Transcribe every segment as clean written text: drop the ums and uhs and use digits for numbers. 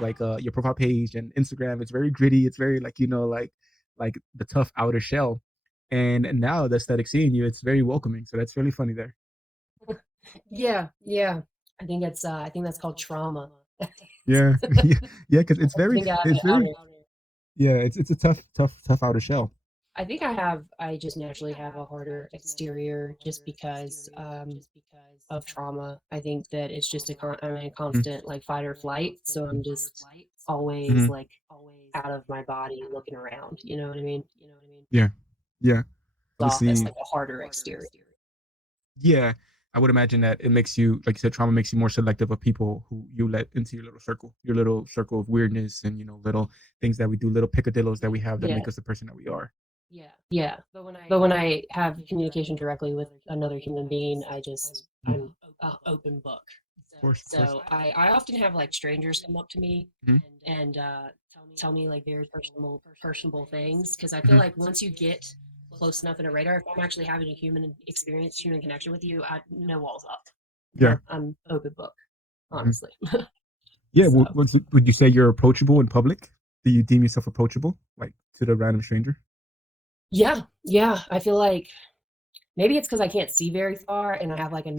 like your profile page and Instagram. It's very gritty. It's very like like the tough outer shell. And now the aesthetic seeing you, it's very welcoming. So that's really funny there. Yeah, yeah. I think that's called trauma. Yeah, yeah, yeah. Because I think I have it's an outer. very, yeah. It's a tough outer shell. I just naturally have a harder exterior just because of trauma. I think that it's just I'm in a Mhm, constant like fight or flight, so I'm just always mhm. like out of my body looking around. You know what I mean? Yeah, yeah. Off as Obviously, like a harder exterior. yeah. I would imagine that it makes you, like you said, trauma makes you more selective of people who you let into your little circle of weirdness, and little things that we do, little picadillos that we have that Yeah, make us the person that we are. yeah. But when I have communication directly with another human being, Mhm. I'm an open book. Of course, of course. So I often have like strangers come up to me Mhm, and tell me like very personable things because I feel mhm. like once you get close enough in a radar, if I'm actually having a human experience, human connection with you, I no walls up. Yeah. I'm open book, Mhm. honestly. Yeah. So Would you say you're approachable in public? Do you deem yourself approachable, like to the random stranger? yeah, yeah. I feel like maybe it's because I can't see very far and I have like a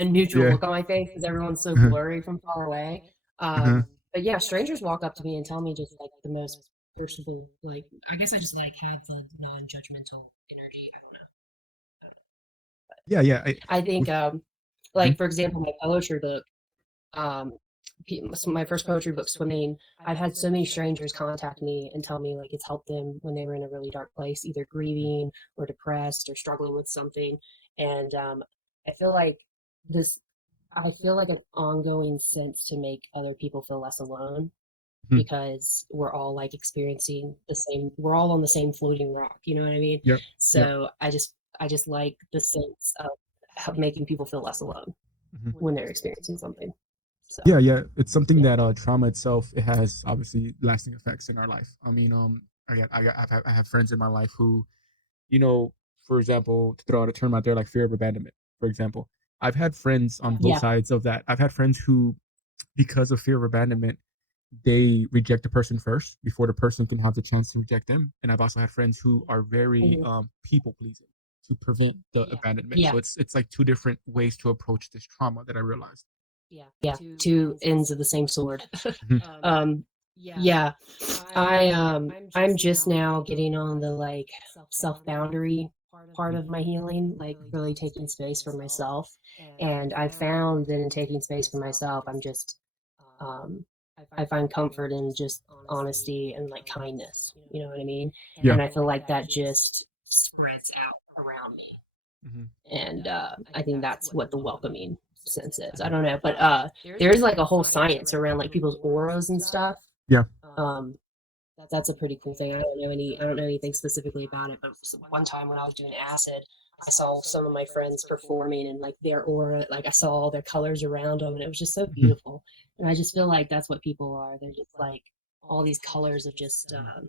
a neutral Yeah. look on my face because everyone's so Uh-huh. blurry from far away. Uh-huh. But yeah, strangers walk up to me and tell me just like the most personable, like I guess I just like have the non-judgmental energy. I don't know. Yeah, yeah. I think Mhm. like for example, my poetry book, um so my first poetry book, Swimming, I've had so many strangers contact me and tell me like it's helped them when they were in a really dark place, either grieving or depressed or struggling with something. And I feel like this, I feel like an ongoing sense to make other people feel less alone Mhm. because we're all like experiencing the same, we're all on the same floating rock, you know what I mean? Yep. Yep. So I just like the sense of making people feel less alone Mhm. when they're experiencing something. Yeah, So yeah. It's something yeah. that trauma itself, it has obviously lasting effects in our life. I mean, I have friends in my life who, you know, for example, to throw out a term out there like fear of abandonment, for example. I've had friends on both Yeah. sides of that. I've had friends who, because of fear of abandonment, they reject the person first before the person can have the chance to reject them. And I've also had friends who are very Mhm. people pleasing to prevent the abandonment. Yeah. So it's like two different ways to approach this trauma that I realized. Yeah. Two ends of the same sword. Mhm. um, yeah. I'm just now getting on the like self boundary part of my healing, like really taking space for myself. And I found that in taking space for myself, um I find comfort in just honesty and like kindness. You know what I mean? Yeah. And I feel like that just spreads out around me. Mhm. And I think that's what the welcoming sense is. I don't know, but there's like a whole science around like people's auras and stuff. Yeah. Um, that's a pretty cool thing. I don't know anything specifically about it, but one time when I was doing acid, I saw some of my friends performing and like their aura, like I saw all their colors around them, and it was just so Mhm. beautiful. And I just feel like that's what people are. They're just like all these colors of just Mhm.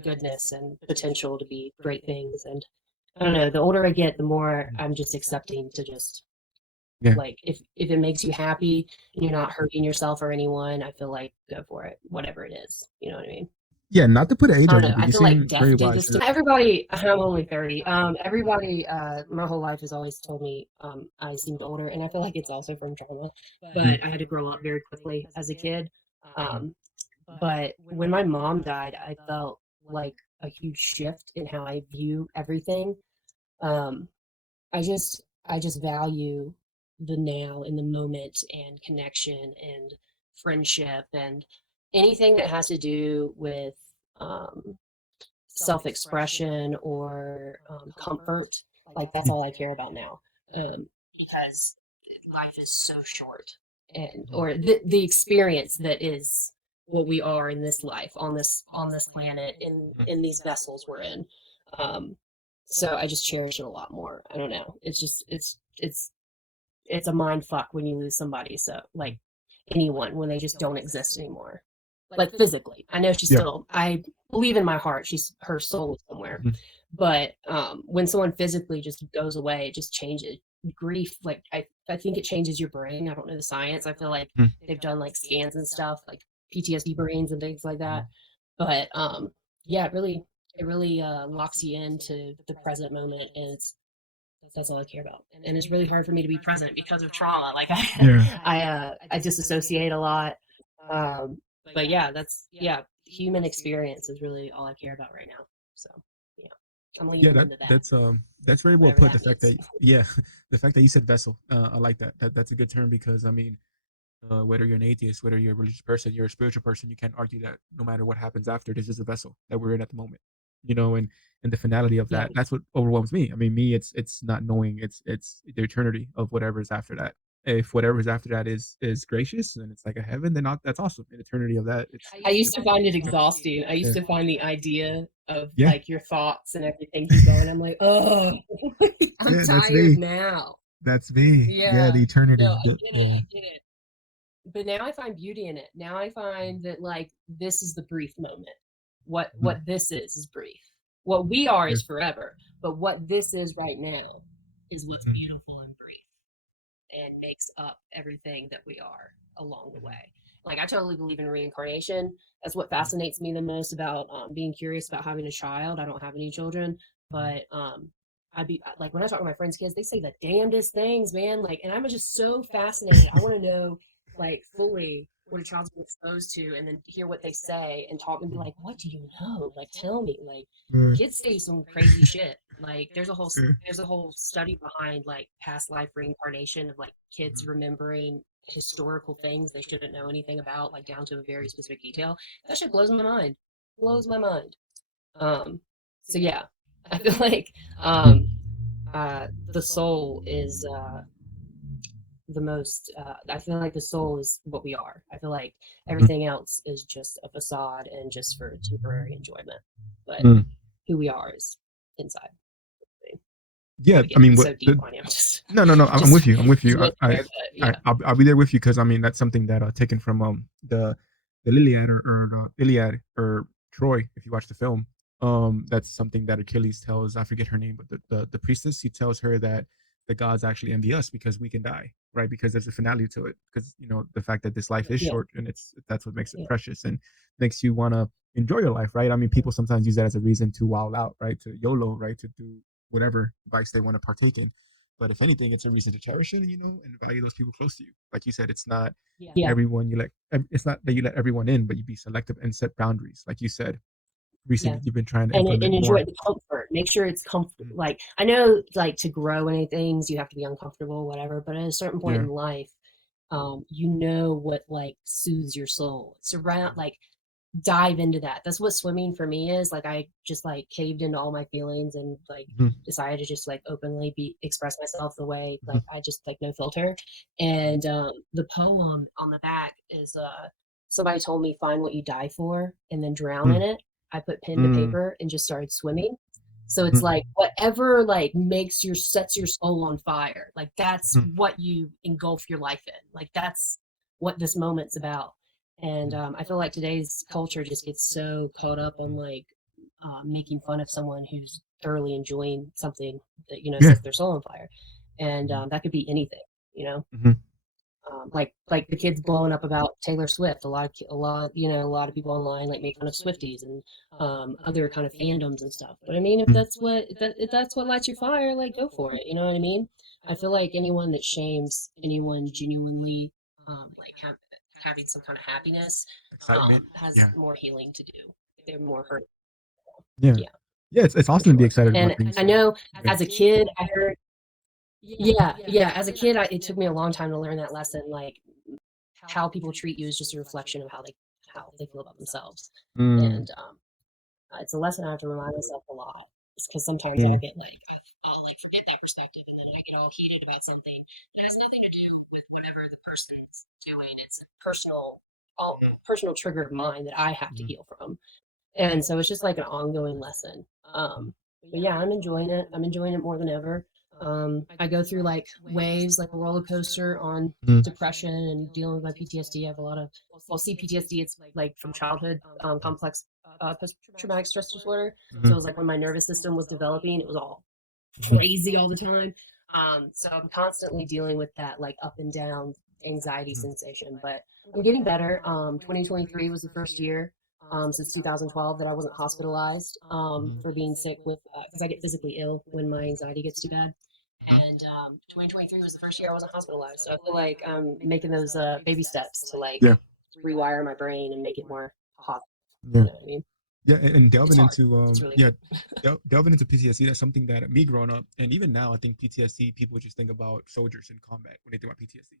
goodness and potential to be great things. And I don't know. The older I get, the more Mhm. I'm just accepting to just Yeah. like if it makes you happy and you're not hurting yourself or anyone, I feel like go for it, whatever it is. You know what I mean? Yeah. Not to put an age I on don't you, know. but I you feel like seem very death did wise this for to it. everybody. I'm only 30. Everybody, my whole life has always told me I seemed older, and I feel like it's also from trauma. Mhm. But I had to grow up very quickly as a kid. Mhm. Um, but when my mom died, I felt like a huge shift in how I view everything. Um, I just value the now in the moment and connection and friendship and anything that has to do with um, self-expression or comfort. Like that's Mhm. all I care about now, because life is so short, and Mhm. or the experience that is what we are in this life on this planet Mhm. in these vessels we're in. Um, so I just cherish it a lot more. I don't know. It's just it's a mind fuck when you lose somebody. So like anyone when they just don't exist anymore. Like physically. I know she's Yeah. still I believe in my heart she's her soul is somewhere. Mhm. But when someone physically just goes away, it just changes grief. Like I think it changes your brain. I don't know the science. I feel like Mhm. they've done like scans and stuff. Like PTSD brains and things like that. But yeah, it really locks you into the present moment, and that's all I care about. And it's really hard for me to be present because of trauma. Like Yeah. I disassociate a lot. But yeah, that's yeah, human experience is really all I care about right now. So yeah, I'm Yeah, leaning into that, that's very well whatever put. The that fact means. that yeah, the fact that you said vessel, I like that. That's a good term because I mean, whether you're an atheist, whether you're a religious person, you're a spiritual person, you can't argue that no matter what happens after, this is a vessel that we're in at the moment. You know, and the finality of Yeah, that, that's what overwhelms me. I mean, me, it's not knowing, it's the eternity of whatever's after that. If whatever's after that is gracious and it's like a heaven, then that's awesome. An eternity of that, I used it's to find it yeah, exhausting. I used yeah, to find the idea of yeah, like your thoughts and everything keep going. I'm like, oh, I'm yeah. That's tired me. now. That's me. Yeah, Yeah. the eternity. No, I get it. Yeah. I get it. But now I find beauty in it. Now I find that like this is the brief moment. Mhm. What this is brief. What we are Yeah. is forever. But what this is right now is what's Mhm. beautiful and brief and makes up everything that we are along the Mhm. way. Like I totally believe in reincarnation. That's what Mhm. fascinates me the most about being curious about having a child. I don't have any children, Mhm. but I'd be like when I talk to my friends' kids, they say the damnedest things, man. Like, and I'm just so fascinated. I want to know like fully what a child's been exposed to, and then hear what they say and talk and be like, "What do you know? Like, tell me." Like, Yeah. kids say some crazy shit. Like Yeah. there's a whole study behind like past life reincarnation of like kids Mhm. remembering historical things they shouldn't know anything about, like down to a very specific detail. That shit blows my mind. Blows my mind. So yeah, I feel like um, the soul is the most. I feel like the soul is what we are. I feel like Mhm. everything else is just a facade and just for temporary enjoyment. But Mm. who we are is inside. Yeah, Not to I get mean, so what deep the on you. I'm just no, no, no. I'm just with you. I'm with you. went there, but yeah, I'll be there with you because I mean that's something that taken from the Iliad or the Iliad or Troy. If you watch the film, that's something that Achilles tells. I forget her name, but the priestess, he tells her that the gods actually envy us because we can die, right? Because there's a finality to it. Because you know the fact that this life is yeah, short and it's that's what makes it yeah, precious and makes you want to enjoy your life, right? I mean, people sometimes use that as a reason to wild out, right? To YOLO, right? To do whatever vice they want to partake in. But if anything, it's a reason to cherish it, you know, and value those people close to you. Like you said, it's not yeah, everyone you let. It's not that you let everyone in, but you be selective and set boundaries. Like you said, yeah. recently you've been trying to implement And enjoy more. the comfort. Make sure it's comfort. Mm. Like I know, like to grow any things, you have to be uncomfortable, whatever. But at a certain point Yeah. in life, you know what like soothes your soul. Surround Mm. like dive into that. That's what swimming for me is. Like I just like caved into all my feelings and like Mhm. decided to just like openly be express myself the way Mhm. like I just like no filter. And the poem on the back is somebody told me find what you die for and then drown in Mm. it. I put pen to Mm. paper and just started swimming. So it's Mhm. like whatever like makes your sets your soul on fire. Like that's Mhm. what you engulf your life in. Like that's what this moment's about. And I feel like today's culture just gets so caught up on like making fun of someone who's thoroughly enjoying something that Yeah. sets their soul on fire, and that could be anything, you know. Mhm. Like the kids blowing up about Taylor Swift. A lot of people online like make fun of Swifties and other kind of fandoms and stuff. But I mean, Mhm. if that's what lights your fire, like go for it. You know what I mean? I feel like anyone that shames anyone genuinely like having some kind of happiness Excitement. has Yeah. more healing to do. They're more hurt. Yeah. Yeah, Yeah. It's for awesome to be sure. excited about And things. I So know yeah. as a kid, I heard, yeah, as a kid, it took me a long time to learn that lesson. Like how people treat you is just a reflection of how they feel about themselves. Mm. And it's a lesson I have to remind myself a lot. Because sometimes I'll Mm. get like I'll like forget that perspective, and then I get all heated about something that has nothing to do with whatever the person's doing. It's a personal trigger of mine that I have to Mhm. heal from. And so it's just like an ongoing lesson. But yeah, I'm enjoying it. I'm enjoying it more than ever. I go through like waves, like a roller coaster on Mhm. depression and dealing with my PTSD. I have a lot of, well, see, PTSD, it's like from childhood, complex post traumatic stress disorder. So it Mhm. was like when my nervous system was developing, it was all Mhm. crazy all the time. So I'm constantly dealing with that like up and down anxiety Mhm. sensation, but I'm getting better. 2023 was the first year since 2012 that I wasn't hospitalized Mhm. for being sick with because I get physically ill when my anxiety gets too bad. Mhm. And 2023 was the first year I wasn't hospitalized, so I feel like I'm making those baby steps to like Yeah. rewire my brain and make it more positive. Yeah. You know what I mean? Yeah, and It's delving hard. into It's really yeah, hard. delving into PTSD, that's something that me growing up, and even now, I think PTSD people just think about soldiers in combat when they think about PTSD.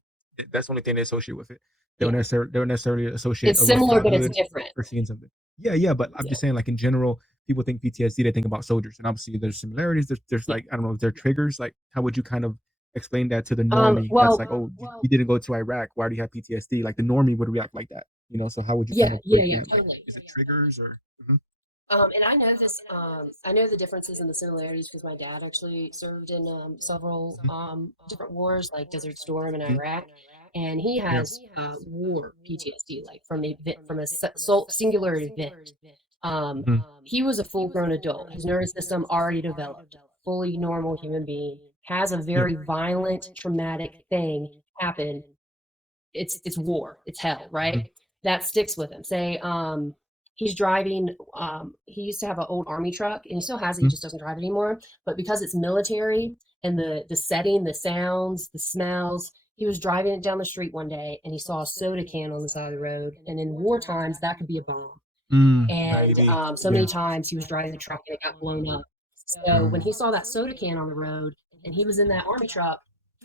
That's the only thing they associate with it. Yeah, They don't necessarily associate it's a rough similar, but it's childhood different. or seeing something. Yeah, yeah, but I'm Yeah, just saying, like in general, people think PTSD, they think about soldiers, and obviously there's similarities. There's yeah. like I don't know, if there are triggers. Like, how would you kind of explain that to the normie? That's Well, like, oh, you didn't go to Iraq. Why do you have PTSD? Like the normie would react like that, you know. So how would you kind yeah, of yeah, break yeah, down? Like, totally. is it triggers or? Mhm. And I know this. I know the differences and the similarities because my dad actually served in several Mhm. different wars, like Desert Storm in Mhm. Iraq, and he Yeah. has war PTSD, like from a singular event. He was a full-grown adult. His nervous system already developed, fully normal human being, has a Yeah. very violent, traumatic thing happen. It's war, it's hell, right? Mhm. That sticks with him. Say he's driving he used to have an old army truck and he still has it, he Mhm. just doesn't drive it anymore. But because it's military and the setting, the sounds, the smells, he was driving it down the street one day and he saw a soda can on the side of the road. And in war times that could be a bomb. And Maybe. so Yeah. many times he was driving the truck and it got blown up. So when Uh, he saw that soda can on the road and he was in that army truck,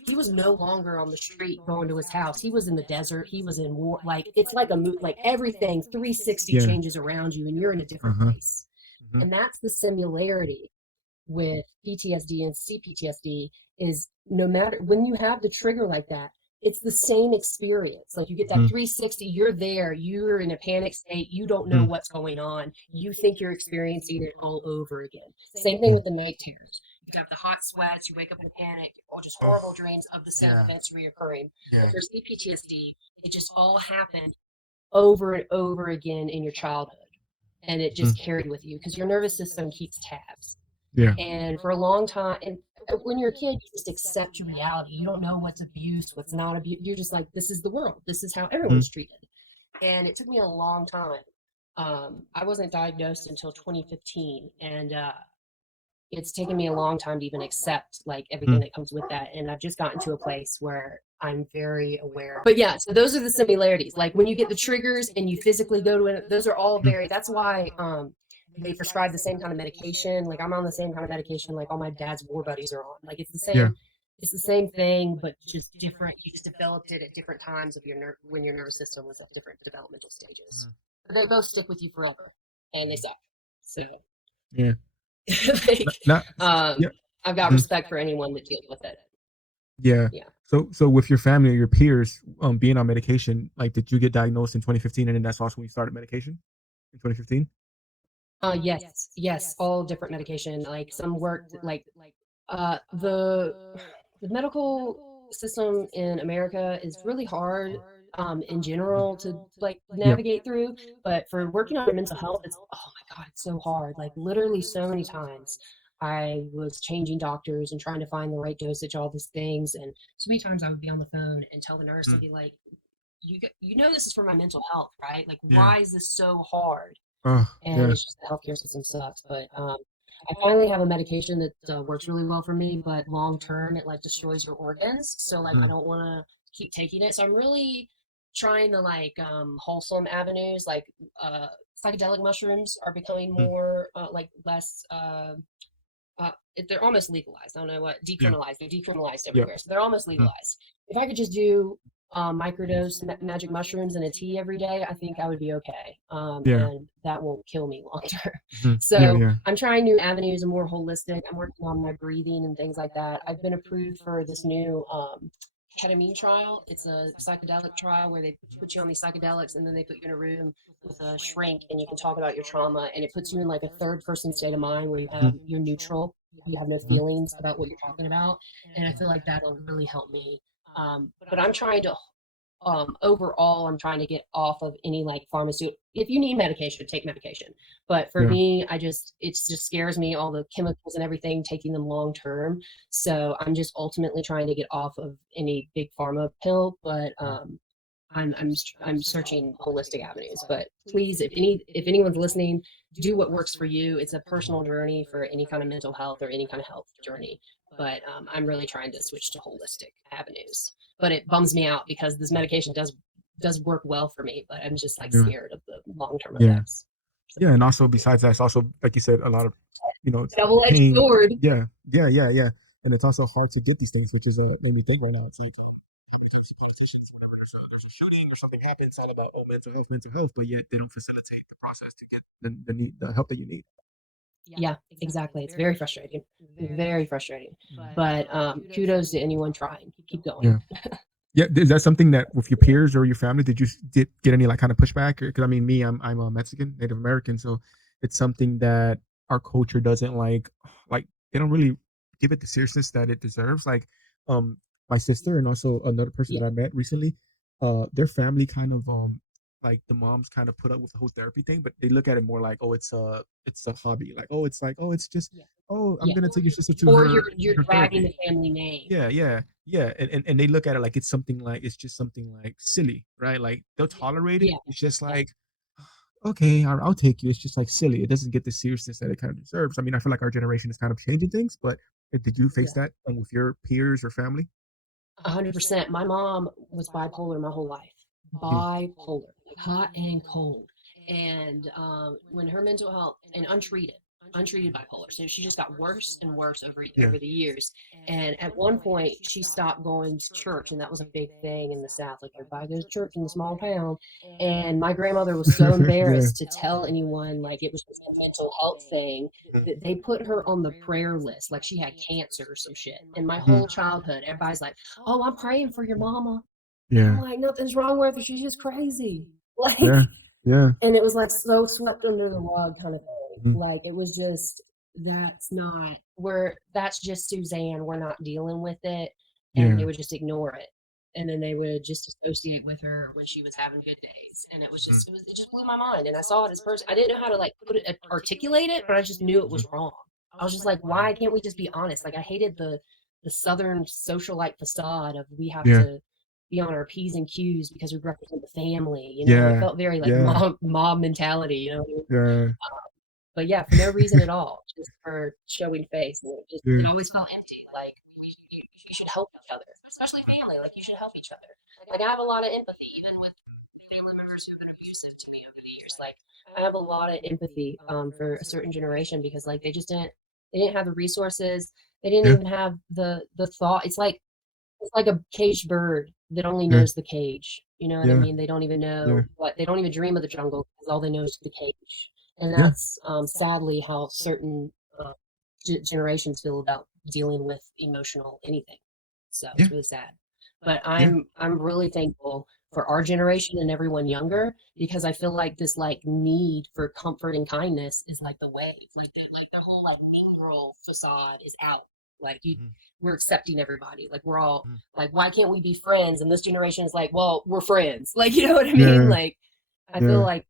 he was no longer on the street going to his house. He was in the desert. He was in war. Like it's like like everything 360 yeah. changes around you and you're in a different Uh-huh. place. Mhm. And that's the similarity with PTSD and CPTSD is no matter when you have the trigger like that, it's the same experience. Like you get that Mhm. 360, you're there, you're in a panic state, you don't know Mhm. what's going on. You think you're experiencing it all over again. Same thing Mhm. with the night terrors. You have the hot sweats, you wake up in a panic, or just Oh, horrible dreams of the same yeah. events reoccurring. But Yeah. for CPTSD, it just all happened over and over again in your childhood. And it Mhm. just carried with you because your nervous system keeps tabs. Yeah. And for a long time, and when you're a kid, you just accept your reality. You don't know what's abuse, what's not abuse. You're just like, this is the world. This is how Mhm. everyone's treated. And it took me a long time. I wasn't diagnosed until 2015, and it's taken me a long time to even accept like everything Mhm. that comes with that. And I've just gotten to a place where I'm very aware. But yeah, so those are the similarities. Like when you get the triggers and you physically go to it, those are all Mhm. very. That's why they prescribe the same kind of medication. Like I'm on the same kind of medication like all my dad's war buddies are on. Like it's the Yeah. same. It's the same thing, but just different. You just developed it at different times of your when your nervous system was at different developmental stages. Mhm. But they both stick with you forever, and they suck. So Yeah. like Not. um Yeah. I've got Mhm. respect for anyone that deals with it. Yeah. Yeah. So with your family or your peers, being on medication, like, did you get diagnosed in 2015, and then that's also when you started medication in 2015? Yes, yes, all different medication. Like some worked like uh the the medical system in America is really hard in Mhm. general to like Yep. navigate through, but for working on your mental health, it's oh my God, it's so hard. Like literally so many times I was changing doctors and trying to find the right dosage, all these things, and so many times I would be on the phone and tell the nurse and Mhm. be like, you know this is for my mental health, right? Like Yeah. why is this so hard? Oh, And yeah. it's just the healthcare system sucks. But I finally have a medication that works really well for me, but long term it like destroys your organs. So like I Mhm. don't want to keep taking it. So I'm really trying to like wholesome avenues, like uh, psychedelic mushrooms are becoming Mhm. more like less. They're almost legalized. I don't know what Yeah. decriminalized. They're decriminalized Yep. everywhere, so they're almost Mhm. legalized. If I could just do microdose magic mushrooms in a tea every day, I think I would be okay, Yeah. and that won't kill me long term. Mhm. Yeah, So yeah. I'm trying new avenues and more holistic. I'm working on my breathing and things like that. I've been approved for this new ketamine trial. It's a psychedelic trial where they put you on these psychedelics and then they put you in a room with a shrink and you can talk about your trauma and it puts you in like a third person state of mind where Mhm. you're neutral, you have no Mhm. feelings about what you're talking about, and I feel like that'll really help me. But I'm trying to overall, I'm trying to get off of any like pharmaceutical. If you need medication, take medication. But for Yeah. me, it just scares me, all the chemicals and everything, taking them long term. So I'm just ultimately trying to get off of any big pharma pill. But I'm searching holistic avenues. But please, if anyone's listening, do what works for you. It's a personal journey for any kind of mental health or any kind of health journey. But I'm really trying to switch to holistic avenues. But it bums me out because this medication does work well for me, but I'm just like Yeah. scared of the long term Yeah. effects. So, Yeah. And also besides that, it's also like you said, a lot of double edged pain. sword. Yeah. Yeah. Yeah. Yeah. And it's also hard to get these things, which is what made me think right now. It's like whenever there's a shooting or something happens, it's all about mental health, but yet they don't facilitate the process to get the help that you need. Yeah, exactly. It's very frustrating. Very frustrating. Mhm. But kudos to anyone trying. Keep going. Yeah. Yeah, is that something that with your peers or your family, did you get any like kind of pushback? Because I mean, me, I'm a Mexican, Native American, so it's something that our culture doesn't like they don't really give it the seriousness that it deserves. Like, um, my sister and also another person Yeah. that I met recently, their family kind of like the moms kind of put up with the whole therapy thing, but they look at it more like, oh, it's a hobby, like, oh, it's like, oh, it's just, oh, I'm Yeah. gonna take your sister Or to you're her dragging the therapy. family name. Yeah, yeah, yeah, and they look at it like it's something like it's just something like silly, right? Like they'll tolerate it. Yeah. It's just Yeah. like, okay, I'll take you. It's just like silly. It doesn't get the seriousness that it kind of deserves. I mean, I feel like our generation is kind of changing things, but did you face Yeah. that with your peers or family? 100%. My mom was bipolar my whole life. Mm, Bipolar, like hot and cold. And when her mental health and untreated bipolar, so she just got worse and worse yeah, over the years. And at one point, she stopped going to church, and that was a big thing in the South. Like everybody goes to church in the small town. And my grandmother was so yeah, embarrassed to tell anyone like it was just a mental health thing that they put her on the prayer list, like she had cancer or some shit. And my mm, whole childhood, everybody's like, "Oh, I'm praying for your mama." And I'm yeah, like, nothing's wrong with her. She's just crazy. Like, yeah, yeah, and it was like so swept under the rug kind of thing. mm, Like, it was just, that's just Suzanne. We're not dealing with it. And they yeah, would just ignore it. And then they would just associate with her when she was having good days. And mm, it just blew my mind. And I saw it as person. I didn't know how to like articulate it, but I just knew it mhm, was wrong. I was just like, why can't we just be honest? Like, I hated the Southern socialite facade of we have yeah, to be on our P's and Q's because we represent the family. It yeah, felt very like yeah, mob mentality. yeah, But yeah, for no reason at all, just for showing face. And it yeah, always felt empty. Like you should help each other, especially family. Like you should help each other. Like I have a lot of empathy, even with family members who've been abusive to me over the years. Like I have a lot of empathy for a certain generation because like they didn't have the resources. They didn't yeah, even have the thought. It's like a caged bird that only yeah, knows the cage. You know what I yeah, mean? They don't even yeah, know they don't even dream of the jungle because all they know is the cage. And yeah, that's sadly how certain uh, generations feel about dealing with emotional anything. So yeah, it's really sad. But yeah, I'm really thankful for our generation and everyone younger because I feel like this like need for comfort and kindness is like the wave. Like the whole like mean girl facade is out. Like you mhm, we're accepting everybody. Like we're all mhm, like, why can't we be friends? And this generation is like, well, we're friends. Like, you know what I mean? yeah, Like, I feel yeah, like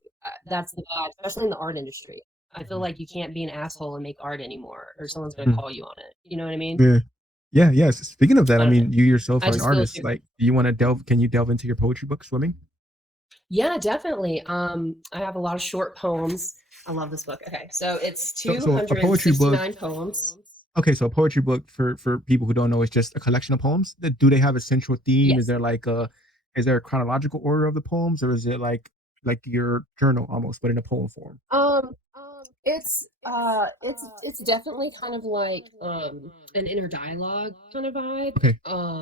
that's the vibe, especially in the art industry. I feel mhm, like you can't be an asshole and make art anymore, or someone's going to mhm, call you on it. You know what I mean? yeah. Yeah, yes. Speaking of that, I I don't know. mean, you yourself I are an just feel it's artist. Like, do you want to can you delve into your poetry book, Swimming? yeah, definitely. I have a lot of short poems. I love this book. Okay, so it's So a poetry book. 269 poems. Okay, so a poetry book for people who don't know is just a collection of poems. Do they have a central theme? Yes. Is there a chronological order of the poems, or is it like your journal almost, but in a poem form? Um, it's definitely kind of like an inner dialogue kind of vibe. Okay,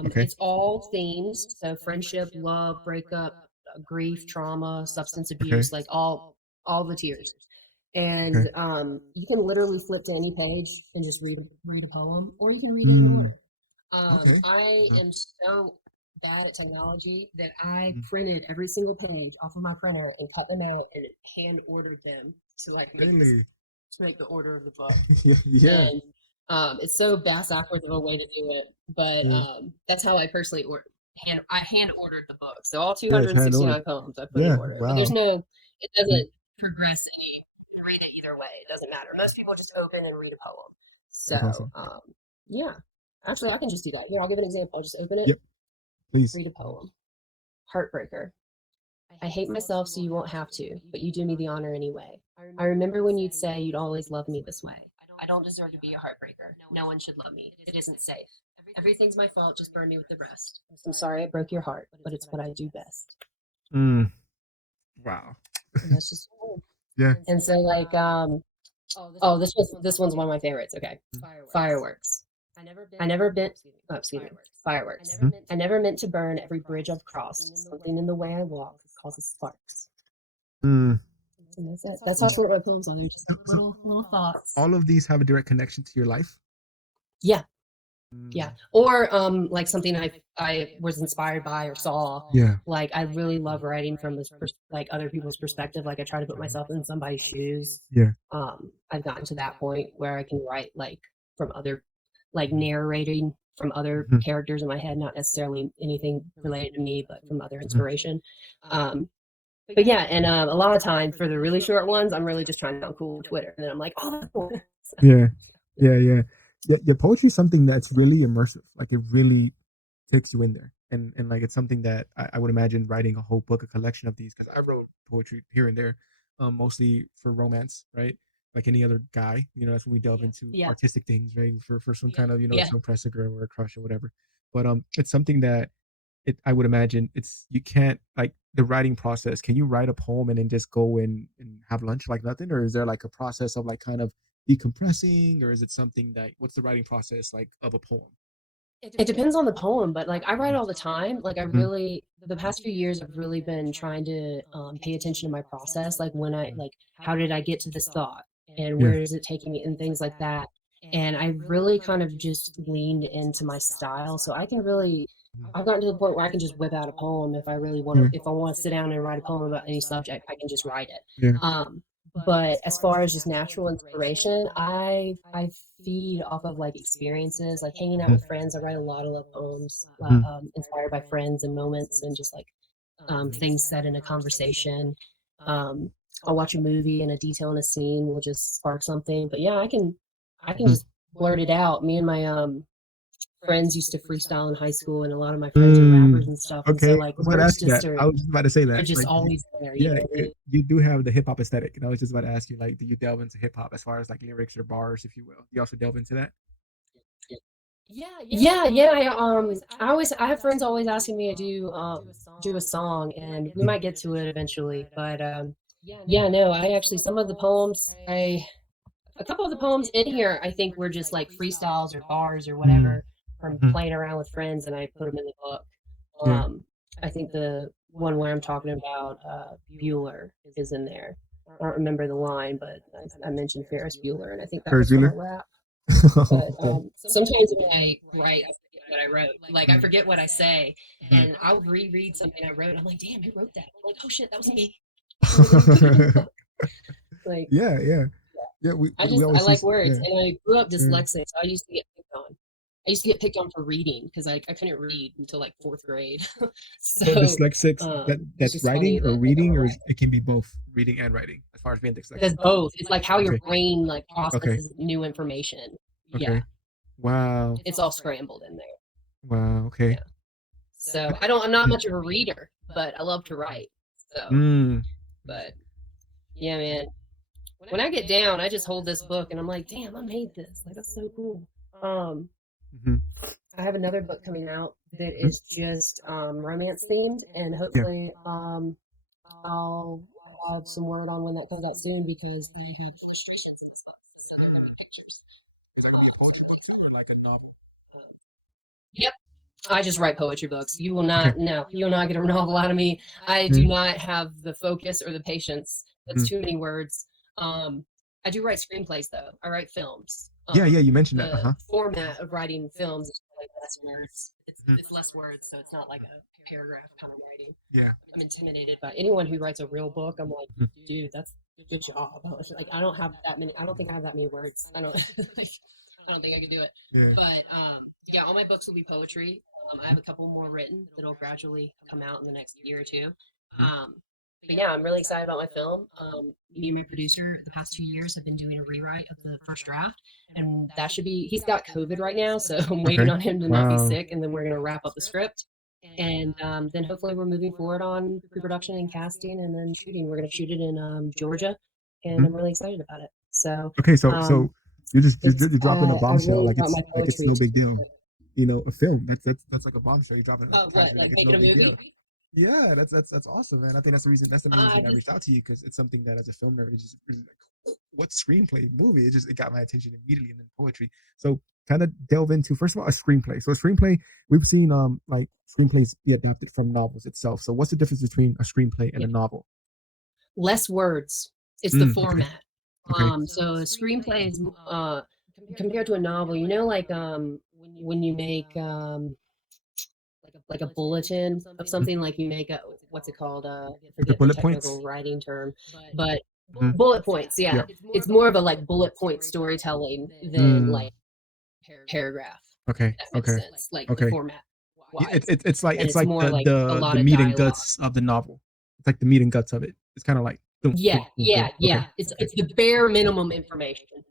okay, It's all themes, so friendship, love, breakup, grief, trauma, substance okay, abuse, like all the tiers. okay. And you can literally flip to any page and just read a poem, or you can read it in Mm, order. okay. I Uh-huh. am so bad at technology that I Mhm. printed every single page off of my printer and cut them out and hand ordered them to like Really? make the order of the book. Yeah, yeah, And it's so bass backwards of a way to do it, but yeah. that's how I personally I hand ordered the book. So all Yeah, it's hand ordered. 269 poems I put in Yeah, order. But wow. it Mm, doesn't progress any. You can read it either way. It doesn't matter. Most people just open and read a poem. that's So, awesome. yeah. Actually, I can just do that. Here, I'll give an example. I'll just open it, Yep, please. read a poem. Heartbreaker. I hate myself so you won't have to, but you do me the honor anyway. I remember when you'd say you'd always love me this way. I don't deserve to be a heartbreaker. No one should love me. It isn't safe. Everything's my fault. Just burn me with the rest. I'm sorry I broke your heart, but it's what I do best. Mm, wow. And that's just Yeah. and so like oh this one's one of my favorites. Okay. Fireworks. I never been oh, excuse me. Fireworks. Mhm. I never meant to burn every bridge I've crossed. Something in the way I walk causes sparks. Mm. And that's it. That's how short my poems are. They're just like So little thoughts. all of these have a direct connection to your life. Yeah, yeah. Mm. Or like something I was inspired by or saw. Yeah. Like I really love writing from like other people's perspective. Like I try to put myself in somebody's shoes. Yeah. I've gotten to that point where I can write like from other, like narrating from other Mhm. characters in my head, not necessarily anything related to me, but from other Mhm. inspiration. But yeah, and a lot of times for the really short ones, I'm really just trying to sound cool on Twitter, and then I'm like, oh, that's cool. So, Yeah. yeah, Yeah. Yeah. Yeah. Yeah. Poetry is something that's really immersive. Like it really takes you in there. And like it's something that I would imagine writing a whole book, a collection of these, because I wrote poetry here and there, mostly for romance, right? Like any other guy, that's when we delve into yeah, artistic things, right? For some kind of, yeah. to impress a girl or a crush or whatever. But it's something that I would imagine you can't like the writing process. Can you write a poem and then just go and have lunch like nothing? Or is there like a process of like kind of decompressing, or is it something that what's the writing process like of a poem? It depends on the poem, but like I write all the time. Like I Mhm. really, the past few years, I've really been trying to pay attention to my process. Like when I like, how did I get to this thought, and Yeah. where is it taking me, and things like that. And I really kind of just leaned into my style, so I can really. I've gotten to the point where I can just whip out a poem if I really want to. Yeah. If I want to sit down and write a poem about any subject, I can just write it. Yeah. But as far as just natural inspiration, I feed off of like experiences, like hanging out Mhm. with friends. I write a lot of love poems, Mhm. inspired by friends and moments, and just like things said in a conversation. Um, I'll watch a movie and a detail in a scene will just spark something. But yeah, I can Mhm. just blurt it out. Me and my friends used to freestyle in high school, and a lot of my friends are rappers Mm. and stuff. And Okay, so I like was gonna words ask you just that. I was just about to say are that. just Like, always there. You yeah, know what I mean? you do have the hip hop aesthetic, and I was just about to ask you, like, do you delve into hip hop as far as like lyrics or bars, if you will? Do you also delve into that? Yeah, yeah. I have friends always asking me to do a song, and we Mhm. might get to it eventually. But yeah, no, I actually some of the poems I a couple of the poems in here I think were just like freestyles or bars or Mm. whatever from Mhm. playing around with friends, and I put them in the book. Yeah. I think the one where I'm talking about Bueller is in there. I don't remember the line, but I mentioned Ferris Bueller, and I think that Ferris was from a Bueller. rap. But Okay. sometimes when I write, I forget what I wrote. Like I Mm. forget what I say, Mhm. and I'll reread something I wrote. I'm like, damn, who wrote that? I'm like, oh shit, that was me. And then put it in the book. Like, Yeah, yeah, yeah. yeah. We I we just I always see. like words, Yeah, and I grew up yeah. dyslexic, so I used to get picked on. I used to get picked on for reading because I couldn't read until like fourth grade. So So dyslexics, it's that's just funny writing or that I reading, never or read. it can be both reading and writing as far as being Because dyslexic. both. It's like how your Okay. brain like Okay. processes new information. Yeah, Okay. Wow. it's all scrambled in there. Wow. Yeah. Okay. So I'm not much of a reader, but I love to write. So, Mm. but yeah, man. When I get down, I just hold this book and I'm like, damn, I made this. Like that's so cool. Um, Mhm. I have another book coming out that Mhm. is just romance themed, and Yeah. hopefully I'll I'll have some word on when that comes out soon because they have illustrations in this book, so they're gonna be pictures. Is that gonna be a poetry book too, or like a novel? Yep, I just write poetry books. You will Okay. not, no, you'll not get a novel out of me. I do Mhm. not have the focus or the patience. That's Mhm. too many words. Um, I do write screenplays though. I write films. Yeah. Yeah. You mentioned that. Uh The huh. format of writing films is like less words. Mhm. It's less words, so it's not like a paragraph kind of writing. Yeah. I'm intimidated by anyone who writes a real book. I'm like, Mhm. dude, that's good job. Like I don't have that many. I don't think I have that many words. I don't like. I don't think I could do it. Yeah. But yeah, all my books will be poetry. I have a couple more written that'll gradually come out in the next year or two. Um, but yeah, I'm really excited about my film. Me and my producer, the past 2 years, have been doing a rewrite of the first draft, and that should be. He's got COVID right now, so I'm waiting Okay. on him to not be Wow. sick, and then we're gonna wrap up the script, and then hopefully we're moving forward on pre-production and casting, and then shooting. We're gonna shoot it in Georgia, and Mhm. I'm really excited about it. So Okay, so um, you're just it's you're dropping a I bombshell really like want my it's poetry no to big deal. support. You know, a film that's like a bombshell. You're dropping like Oh, what? casually like Like it's making no a big deal. movie? Yeah, that's awesome, man. I think that's the main I reason I just reached out to you because it's something that as a film nerd, it's just really like what screenplay movie? It got my attention immediately, and then poetry. So kind of delve into first of all a screenplay. So a screenplay, we've seen like screenplays be adapted from novels itself. So what's the difference between a screenplay and yeah, a novel? less words. It's the Okay, format. okay. So a screenplay is compared to a novel. You know, like when you make like a bulletin of Mhm. something, like you make a what's it called? I Like the forget the bullet points. technical writing term, but Mhm. bullet points. Yeah, Yeah. it's more of a like bullet point storytelling than Mm. like paragraph. If Okay. that makes Okay. sense, like the Okay. format Yeah, wise, and it's it's like more like a the lot of meat and dialogue. guts of the novel. It's like the meat and guts of it. It's kind of like boom, Yeah, boom, boom, yeah, boom. Okay, yeah. okay, It's the bare minimum information.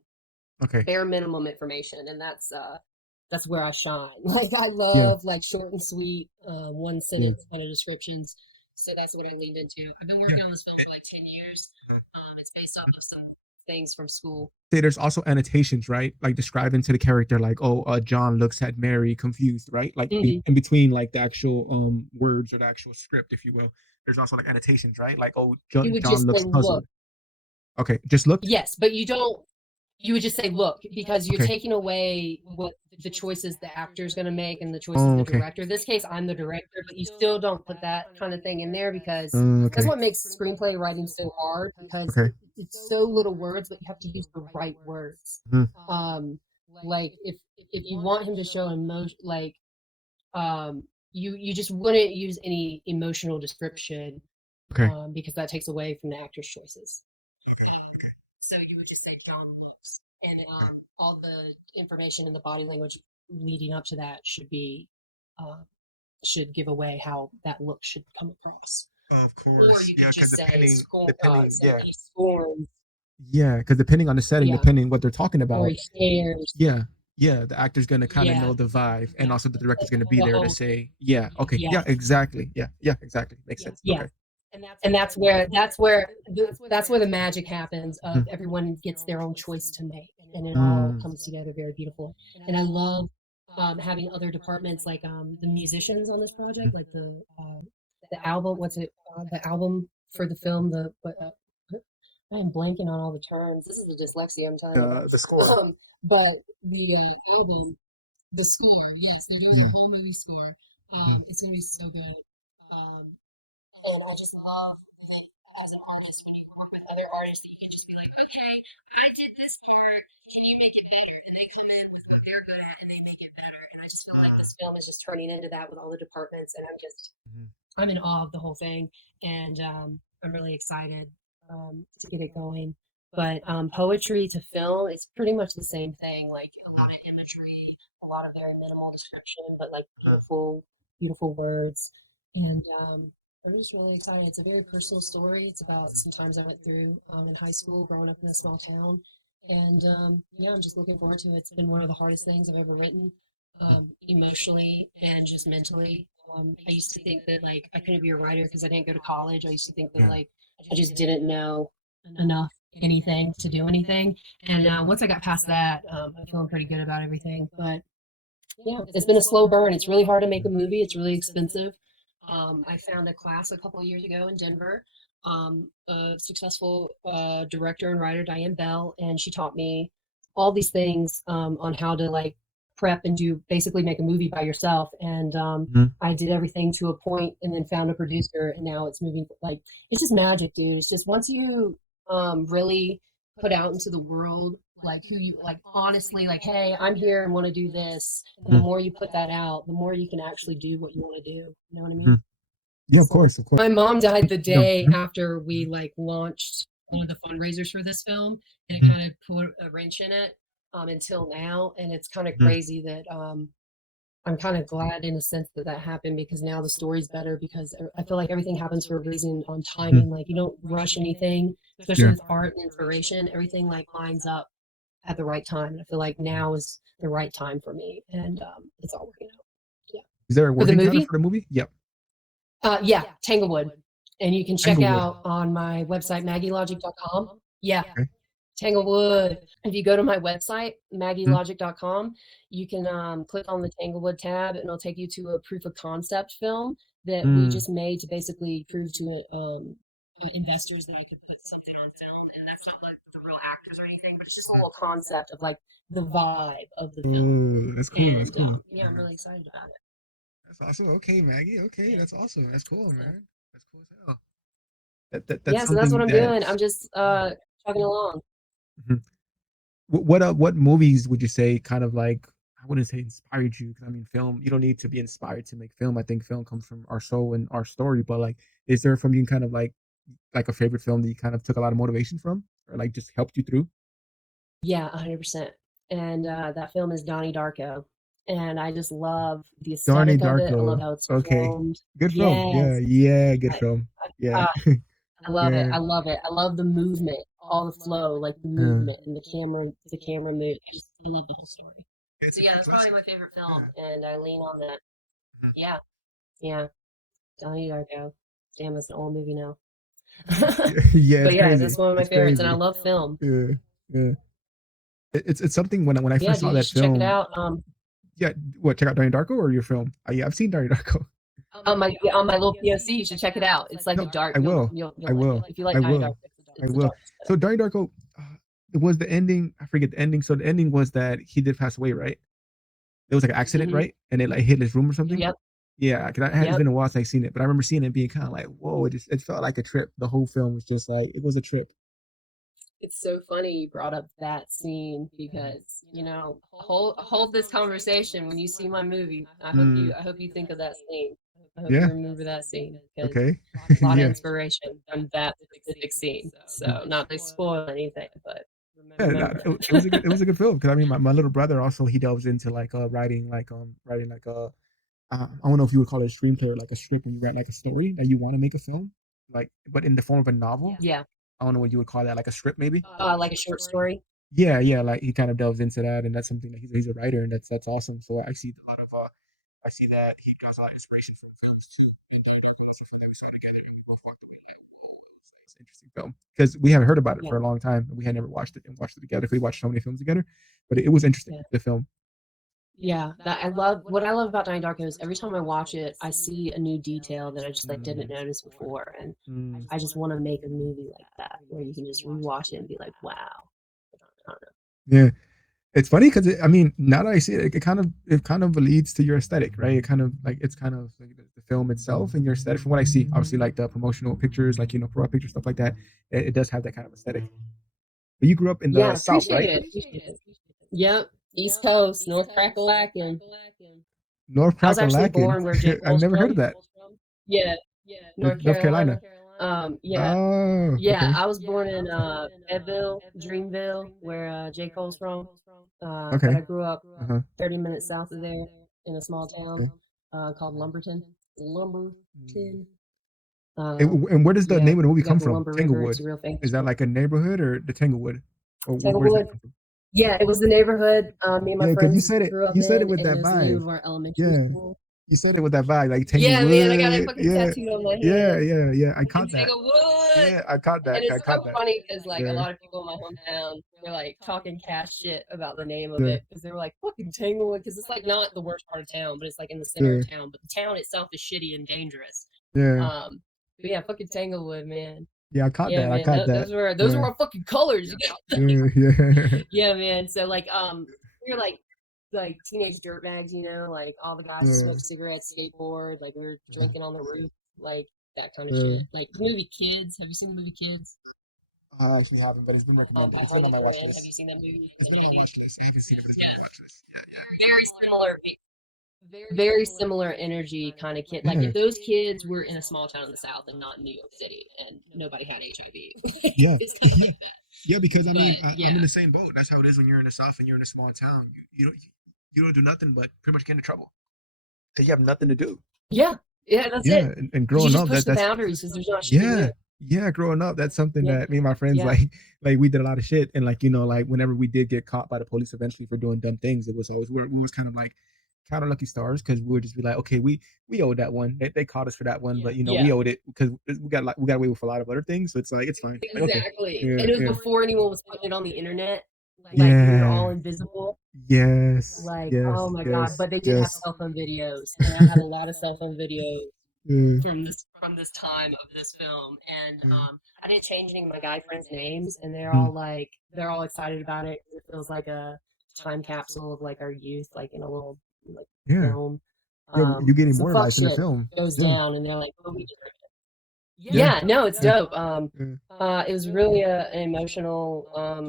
okay. Bare minimum information, and that's where I shine. Like I Yeah. love like short and sweet, one Mm. sentence kind of descriptions. So that's what I leaned into. I've been Yeah. working on this film for like 10 years. It's based off of some things from school. Say there's also annotations, right? Like describing to the character, like, oh, John looks at Mary confused, right? Like Hmm. in between, like the actual words or the actual script, if you will. There's also like annotations, right? Like, oh, You would John just say looks look. puzzled. Okay, just looked. Yes, but you don't. You would just say look because you're Okay. taking away what the choices the actor is going to make and the choices Oh, the okay. director. In this case, I'm the director, but you still don't put that kind of thing in there because that's Okay. what makes screenplay writing so hard because Okay. it's so little words, but you have to use the right words. Mhm. Um, like if you want him to show emotion, like um, you just wouldn't use any emotional description Okay. because that takes away from the actor's choices. So you would just say John looks, and all the information in the body language leading up to that uh, should give away how that look should come across. Of Or course. you could Yeah, because just say depending, say yeah, he scorns, yeah, because depending on the setting, yeah, depending what they're talking or about, he stares, yeah, yeah, the actor's gonna kind of yeah, know the vibe, and also the director's like gonna be the there to whole, say, yeah, okay, yeah, yeah, exactly, yeah, yeah, exactly, makes sense. yeah. Okay. And that's where the magic happens of Mhm. everyone gets their own choice to make, and it all Mm. comes together very beautiful. And I love having other departments like the musicians on this project, like the album. What's it? The album for the film. I am blanking on all the terms. This is the dyslexia I'm telling you about. The score. But the album, the score. Yes, they're doing Yeah. the whole movie score. Mhm. It's gonna be so good. And I just love that as an artist, when you work with other artists, that you can just be like, okay, I did this part. Can you make it better? And they come in with what they're good at and they make it better. And I just feel like this film is just turning into that with all the departments. And Mhm. I'm in awe of the whole thing. And I'm really excited to get it going. But poetry to film, it's pretty much the same thing. Like a lot of imagery, a lot of very minimal description, but like Mhm. beautiful, beautiful words. And I'm just really excited. It's a very personal story. It's about some times I went through in high school, growing up in a small town. And yeah, I'm just looking forward to it. It's been one of the hardest things I've ever written, emotionally and just mentally. I used to think that like I couldn't be a writer because I didn't go to college. I used to think that Yeah. like I just didn't know enough anything to do anything. And once I got past that, I'm feeling pretty good about everything. But yeah, it's been a slow burn. It's really hard to make a movie. It's really expensive. I found a class a couple of years ago in Denver. A successful director and writer, Diane Bell, and she taught me all these things on how to like prep and do basically make a movie by yourself. And Mhm. I did everything to a point, and then found a producer, and now it's moving. Like it's just magic, dude. It's just once you really put out into the world like who you like honestly like hey I'm here and want to do this, and the Mhm. more you put that out the more you can actually do what you want to do, you know what I mean? Mhm. Yeah, of So course, of course. my mom died the Yeah. day Mhm. after we Mhm. like launched one of the fundraisers for this film, and it Mhm. kind of put a wrench in it until now, and it's kind of Mhm. crazy that I'm kind of glad in a sense that that happened because now the story's better because I feel like everything happens for a reason on Mhm. timing. Like you don't rush anything, especially Yeah. with art and inspiration. Everything like lines up at the right time. And I feel like now is the right time for me, and it's all working out. Yeah. Is there a For the working title movie, for the movie? Yep. yeah, Tanglewood, and you can check Tanglewood. out on my website maggielogic.com. Yeah, Okay. Tanglewood. If you go to my website, Mhm. maggielogic.com, you can click on the Tanglewood tab and it'll take you to a proof of concept film that we Mm. just made to basically prove to investors that I could put something on film. And that's not like the real actors or anything, but it's just a little concept of like the vibe of the film. Oh, that's cool. That's And cool. yeah, I'm really excited about it. That's awesome. Okay, Maggie. Okay, Yeah. that's awesome. That's cool, So, man. That's cool as hell. That's yeah, so that's what something I'm that. doing. I'm just chugging along. Mhm. What movies would you say kind of like I wouldn't say inspired you because I mean film you don't need to be inspired to make film. I think film comes from our soul and our story. But like, is there from you kind of like a favorite film that you kind of took a lot of motivation from or like just helped you through? Yeah, 100%. And that film is Donnie Darko. And I just love the Donnie aesthetic of it. I love Darko. how it's Okay, filmed. good film. Yeah, Yes. yeah, good I, film. Yeah, uh, I love it. yeah. I love it. I love the movement, all the flow, like the Uh, movement and the camera move. I love the whole story. it's So a yeah, cult that's probably classic. my favorite Yeah. film, and I lean on that. Mhm. Yeah, yeah, Donnie Darko. Damn, that's an old movie now. Yeah, But it's yeah, crazy. that's one of my It's favorites, and I crazy. love film. Yeah, yeah. It's something when I Yeah, first dude, saw you that should check it film. out. Yeah, what check out Donnie Darko or your film? Yeah, I've seen Donnie Darko. On my little POC, you should check it out. It's like a No, dark. I will. I You'll like it will. if you like I Donnie will. Darko. I It's the will. darkest bit So of it. Donnie Darko, it was the ending. I forget the ending. So the ending was that he did pass away, right? It was like an accident, Hmm. right? And it like hit his room or something. Yep. Yeah, because it's Yep. been a while since I've seen it, but I remember seeing it being kind of like, whoa! It felt like a trip. The whole film was just like it was a trip. It's so funny you brought up that scene because hold this conversation when you see my movie. Mm, I hope you think of that scene. I hope you yeah. remember that scene because Okay. a lot of Yeah. inspiration from that specific scene. Mhm. So not to spoil anything, but Yeah, remember it. it was a good film because I mean my little brother also he delves into like writing like I don't know if you would call it a screenplay or like a script when you write like a story that you want to make a film like but in the form of a novel. Yeah. I don't know what you would call that like a script maybe. Like a short story. Yeah, yeah, like he kind of delves into that, and that's something that he's a writer, and that's awesome. So I see a lot of I see that he draws a lot of inspiration from films too. And Donnie Darko and stuff that we saw together, and we both walked away like, whoa, it's an interesting film because we haven't heard about it Yeah. for a long time, and we had never watched it and watched it together. We watched so many films together, but it was interesting Yeah. the film. Yeah, that I love what I love about Donnie Darko is every time I watch it, I see a new detail that I just like didn't Mm, notice before, and mm. I just want to make a movie like that where you can just rewatch it and be like, wow. I don't know. Yeah, it's funny because I mean, now that I see it, it kind of leads to your aesthetic, right? It kind of like it's kind of like the film itself and your aesthetic. From what I see, obviously, like the promotional pictures, like profile pictures, stuff like that. It does have that kind of aesthetic. But you grew up in Yeah, the South, appreciate right? it. Appreciate it. Yep, East Coast, North Crackalack, North I was actually Crackalacken. born where J. I've Cole's never heard of from. that. Yeah, North North Carolina. Carolina. Yeah, Oh, yeah. okay. I was born in Fayetteville, Dreamville, where J. Cole's from. But Okay. I grew up Uh-huh. 30 minutes south of there in a small town Okay. called Lumberton. Mm. Lumberton. Um, And where does the yeah, name of the movie we got come the from? Lumber River. It's Tanglewood. a real famous Is that river. like a neighborhood or the Tanglewood? Or where does that Tanglewood. come from? Yeah, it was the neighborhood. Me and my Yeah, because friends grew up You said it in, with and that it was the name vibe. of our elementary Yeah. school. You said it with that vibe, like Yeah, man, I got it Tanglewood. fucking Yeah. tattooed on my Yeah, hand. yeah, yeah. I Fucking caught that. Tanglewood. Yeah, I caught And that. I it's so caught that. funny because like a Yeah. lot of people in my hometown were like talking cash shit about the name of Yeah. it because they were like fucking Tanglewood because it's like not the worst part of town, but it's like in the center Yeah. of town. But the town itself is shitty and dangerous. Yeah. But yeah, fucking Tanglewood, man. Yeah, I caught Yeah, that. I man. caught that. Those were Yeah. our fucking colors. Yeah. Yeah. Yeah, man. So like we were like teenage dirtbags, like all the guys Yeah. smoke cigarettes, skateboard, like we were drinking on the roof, like that kind of Yeah. shit. Like the movie Kids. Have you seen the movie Kids? I actually haven't, but it's been recommended. By It's been on Harley my watch Quinn. Have you list. seen that movie It's from been the on my 80s? watch list. I haven't seen it, but it's been Yeah. on my watch list. Very similar very similar energy kind of kid. Yeah. Like Yeah. if those kids were in a small town in the South and not in New York City and nobody had HIV. Yeah. It's kind of like that. Yeah, because I mean, But I'm yeah. in the same boat. That's how it is when you're in the South and you're in a small town. You don't do nothing but pretty much get into trouble. 'cause you have nothing to do. Yeah, yeah, that's it. Yeah, and Because you growing just up, push the that's boundaries because there's not shit to yeah, do. yeah, growing up, that's something Yeah, that me and my friends yeah, like we did a lot of shit, and like like whenever we did get caught by the police eventually for doing dumb things, it was always we was kind of like kind of lucky stars because we would just be like, okay, we owed that one. They caught us for that one, but we yeah. owed it because we got away with a lot of other things, so it's like it's fine. Like okay, Exactly, yeah, and it was yeah, before anyone was putting it on the internet, like, we were all yeah, invisible, yes, like, oh yes, my god, yes, but they did have yes. cell phone videos, and I have a lot of cell phone videos Mm, from this time of this film, and, mm, I didn't change any of my guy friends' names, and mhm. they're all excited about it 'cause it feels like a time capsule of, like, our youth, like, in a little, like, Yeah, film, you getting some fuck immortalized in the shit film. goes Yeah, down, and they're like, "Oh, we yeah, yeah, no, it's yeah, dope. yeah. It was really an emotional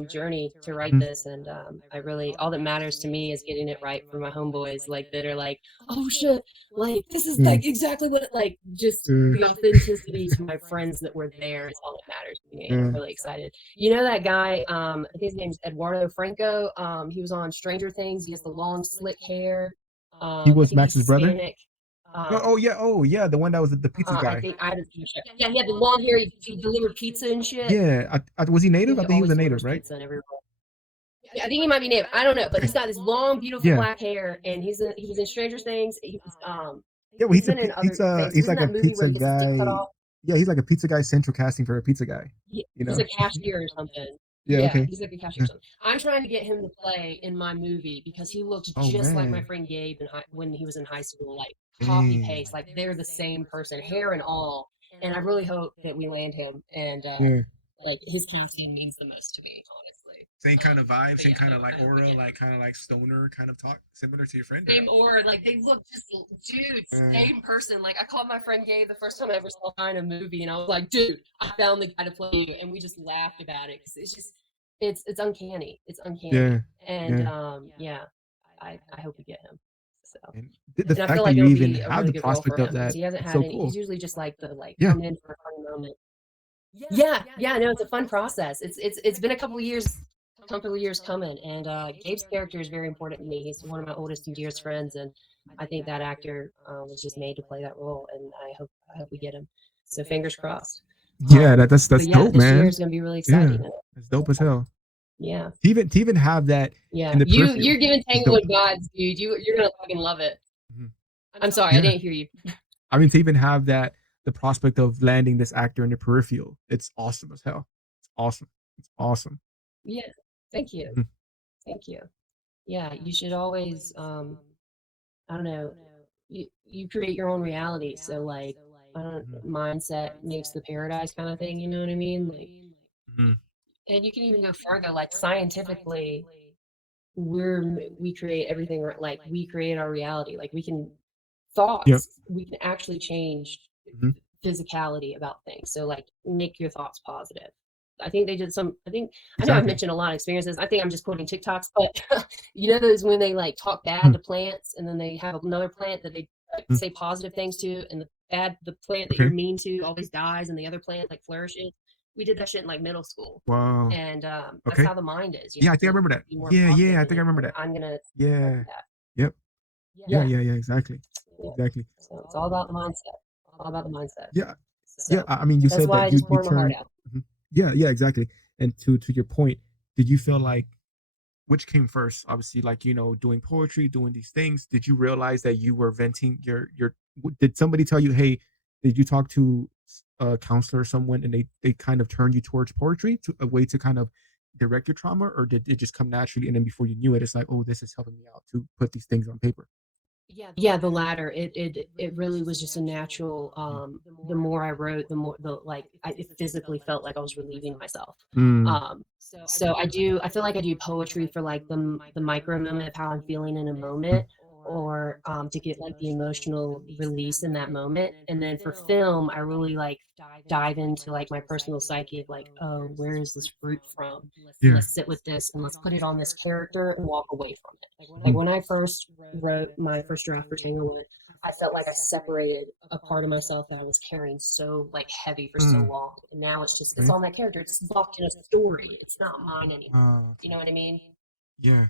journey to write Mhm, this, and I really all that matters to me is getting it right for my homeboys, like that are like, oh shit, like this is mm, like exactly what like just mm, the authenticity to my friends that were there is all that matters to me, and I'm mm. really excited. You know that guy? I think his name's Eduardo Franco. He was on Stranger Things. He has the long slick hair. He I was think he's Max's brother. Hispanic. No, Um, oh yeah, the one that was the pizza I guy. think I had his t-shirt. Yeah, he had the long hair. He delivered pizza and shit. Yeah, was he native? I He think he was a always native, delivers right? pizza and everywhere. Yeah, I think he might be native. I don't know, but Okay. he's got this long, beautiful Yeah, black hair, and he was in Stranger Things. yeah. Well, He's been in other things. He He's was in like a that movie where pizza he gets his dick cut guy. off. Yeah, he's like a pizza guy central casting for a pizza guy. You He's know? a cashier or something. Yeah. Yeah, Okay. he's like a cashier or Yeah. something. I'm trying to get him to play in my movie because he looks Oh just like my man. friend Gabe when he was in high school, like copy Dang. paste, like they're the same person, hair and all. And I really hope that we land him, and Yeah. like his casting means the most to me, honestly. Same kind of vibe, But same yeah, kind of I like hope we aura, get like him. kind of like stoner kind of talk, similar to your friend. Same aura, like they look just, dude, Uh, same person. Like I called my friend Gabe the first time I ever saw her in a movie, and I was like, dude, I found the guy to play you, and we just laughed about it because it's just, it's uncanny, it's yeah. uncanny, and Yeah. yeah, I hope we get him. So, And the and I feel fact that like you it'll even be a have really the good role for prospect of him because that, he hasn't it's had so any. He's cool. usually just like the like Yeah. come in for a funny moment. Yeah, yeah, no, it's a fun process. It's been a couple of years coming, and Gabe's character is very important to me. He's one of my oldest and dearest friends, and I think that actor was just made to play that role, and I hope we get him. So fingers crossed. Yeah, But that's yeah, dope, this year man. is gonna be really Yeah, exciting. that's dope as hell. Yeah, To even have that yeah. in the You're peripheral giving is Tango dope. and Gods, dude. You're gonna fucking love it. Mhm. I'm sorry, I Yeah, didn't hear you. I mean to even have that the prospect of landing this actor in the peripheral, it's awesome as hell. It's awesome. It's awesome. Yeah, thank you, Mhm, thank you. Yeah, you should always I don't know, you create your own reality. So like, I don't mhm, mindset makes the paradise kind of thing. You know what I mean? Like, mhm. and you can even go further. Like scientifically, we create everything. Like we create our reality. Like we can Yep. thoughts. We can actually change Mhm. physicality about things. So like make your thoughts positive. I think they did some. I think I know I've Exactly. mentioned a lot of experiences. I think I'm just quoting TikToks, but you know those when they like talk bad Mhm, to plants, and then they have another plant that they like, mhm. say positive things to, and the plant that you're Okay. mean to always dies, and the other plant like flourishes. We did that shit in like middle school, Wow. and that's Okay. how the mind is. You Yeah, I have think I to remember that. be more Yeah, positive, yeah, I and think I then remember that. I'm gonna Yeah. that. Yep. Yeah, Yeah, yeah, yeah, exactly. yeah. Exactly. So it's all about the mindset. All about the mindset. Yeah. Yeah, So I mean, you that's said why I that just you pour my heart turned. out. Mhm. Yeah, yeah, exactly. And to your point, did you feel like which came first? Obviously, like doing poetry, doing these things. Did you realize that you were venting your? Did somebody tell you, hey, did you talk to a counselor or someone, and they kind of turned you towards poetry to a way to kind of direct your trauma, or did it just come naturally? And then before you knew it, it's like, oh, this is helping me out to put these things on paper. Yeah, the latter. It really was just a natural. Mm. The more I wrote, the more it physically felt like I was relieving myself. Mm. Um, so I feel like I do poetry for like the micro moment of how I'm feeling in a moment, or to get like the emotional release in that moment. And then for film, I really like dive into like my personal psyche of like, oh, where is this fruit from? And Yeah. let's sit with this and let's put it on this character and walk away from it. Like Mhm. when I first wrote my first draft for Tanglewood, I felt like I separated a part of myself that I was carrying so like heavy for so Mm. long. And now it's Okay. on that character. It's locked in a story. It's not mine anymore. Ah, You okay. know what I mean? Yeah.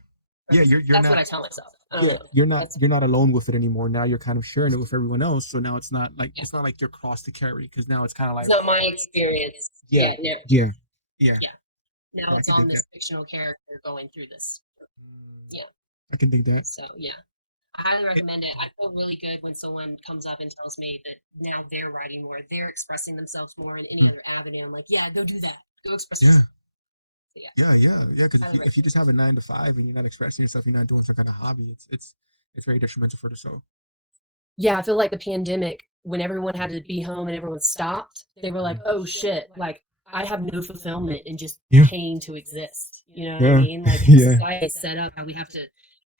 yeah, you're That's not what I tell myself. I don't yeah, know. That's you're not alone with it anymore. Now you're kind of sharing it with everyone else. So now yeah. it's not like your cross to carry because now it's kind of It's like not my experience. yeah, Yeah, no, yeah, yeah, yeah. Now yeah. I it's can on think that. this fictional character going through this. Mm, Yeah. I can think that. So yeah. I highly It, recommend it. I feel really good when someone comes up and tells me that now they're writing more, they're expressing themselves more in any mm, other avenue. I'm like, yeah, go do that. Go express yeah, yourself. So yeah, yeah. Because highly if you recommend just have a 9 to 5 and you're not expressing yourself, you're not doing some kind of hobby. It's very detrimental for the soul. yeah, I feel like the pandemic, when everyone had to be home and everyone stopped, they were like, Mhm. oh shit, like I have no fulfillment in just Yeah, paying to exist. You know what I yeah, mean? Like how yeah. society is set up, how we have to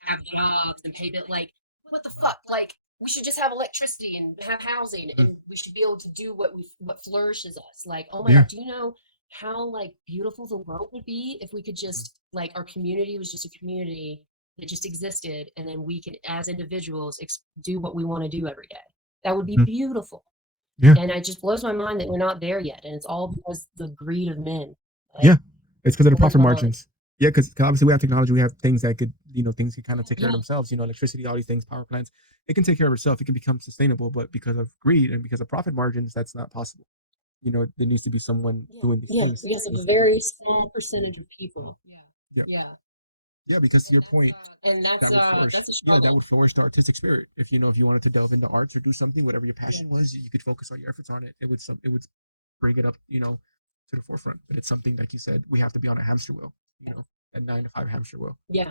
have jobs and pay bill. Like, what the fuck? Like, we should just have electricity and have housing, Mm, and we should be able to do what flourishes us. Like, oh my yeah. god, do you know how like beautiful the world would be if we could Mm, just like our community was just a community that just existed, and then we could, as individuals, do what we want to do every day. That would be mhm. beautiful. Yeah, And it just blows my mind that we're not there yet, and it's all because the greed of men. yeah. Like, It's because of the blows profit my mind. margins. Yeah, because obviously we have technology, we have things that could, things can kind of take care of Yeah, themselves. Electricity, all these things, power plants, it can take care of itself. It can become sustainable, but because of greed and because of profit margins, that's not possible. There needs to be someone doing these yeah, things. because It of needs a to be, very small percentage of mhm. people. Yeah, Yeah, yeah. Because to your point, and that would flourish. that's a Yeah, that struggle. would flourish the artistic spirit. If you wanted to delve into arts or do something, whatever your passion was, you could focus all your efforts on it. It would bring it up, to the forefront. But it's something like you said, we have to be on a hamster wheel, that 9 to 5 hamster wheel. Yeah,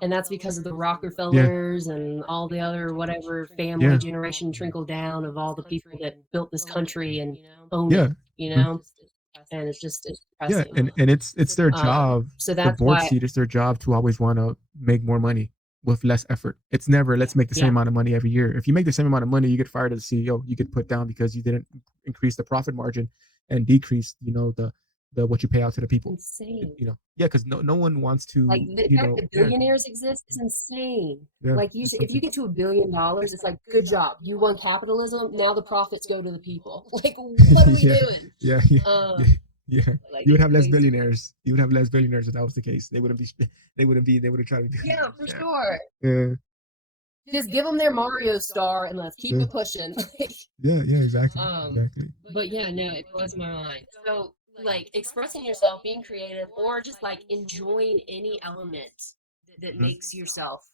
and that's because of the Yeah, Rockefellers and all the other whatever family yeah, generation trickle down of all the people that built this country and own yeah. it. You Mhm. know, and it's Yeah, depressing. and it's their job, So the that's board why, seat, it's their job to always want to make more money with less effort. It's never let's make the same yeah, amount of money every year. If you make the same amount of money, you get fired as a CEO. You get put down because you didn't increase the profit margin and decrease, the what you pay out to the people. insane. Yeah, because no one wants Like to, the fact that yeah, billionaires exist is insane. yeah, Like it's if you something. get to $1 billion, it's like good job, you won capitalism. Now the profits go to the people. Like what are we Yeah, doing? yeah, yeah, yeah, Um, yeah. like You would it's have less crazy. billionaires. You would have less billionaires if that was the case. They wouldn't try to be Yeah, billionaires. for Yeah, sure. yeah, Just give them their Mario star and let's keep yeah, it pushing. yeah, yeah. Exactly, um, exactly. but yeah, no, it blows my mind. So like expressing yourself, being creative, or just like enjoying any element that Mhm, makes yourself,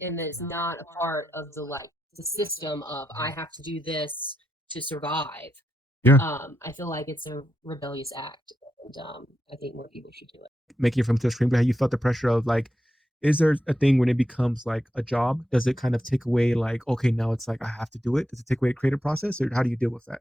and that is not a part of the system of I mhm. have to do this to survive. Yeah, I feel like it's a rebellious act, and I think more people should do it. making it from to a screenplay. You felt the pressure of like, is there a thing when it becomes like a job? Does it kind of take away like, okay, now it's like I have to do it? Does it take away the creative process, or how do you deal with that?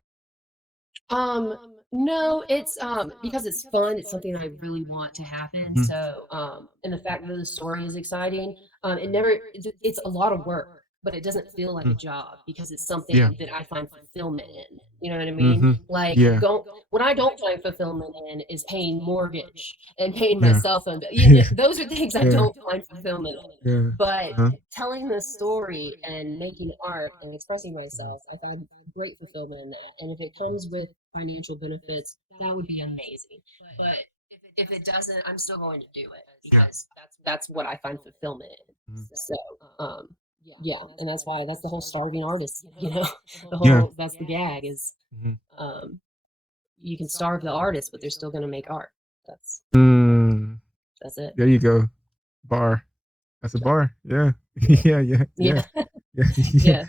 No, it's because it's fun, it's something I really want to happen. Mhm, So, and the fact that the story is exciting, it mhm, never it's a lot of work, but it doesn't feel like a mhm. job because it's Yeah. something that I find fulfillment in. You know what I mean? Hmm. Like Yeah. don't what I don't find fulfillment in is paying mortgage and paying my Yeah. cell phone bill. Yeah. Those are things I Yeah. don't find fulfillment in. Yeah. But Uh-huh. telling the story and making art and expressing Mhm, myself, I find great fulfillment in that. And if it mhm. comes with financial benefits, that would be amazing. But if it doesn't, I'm still going to do it Yeah. because that's what I find fulfillment in. Mhm. So, yeah, and that's the whole starving artist, the Yeah. whole that's the gag is Mhm. um, you can starve the artist, but they're still going to make art. That's Mm, that's it. there you go. Bar. That's a Yeah, bar. Yeah. yeah, Yeah. Yeah. Yeah. yeah, Yeah. Yeah. yeah.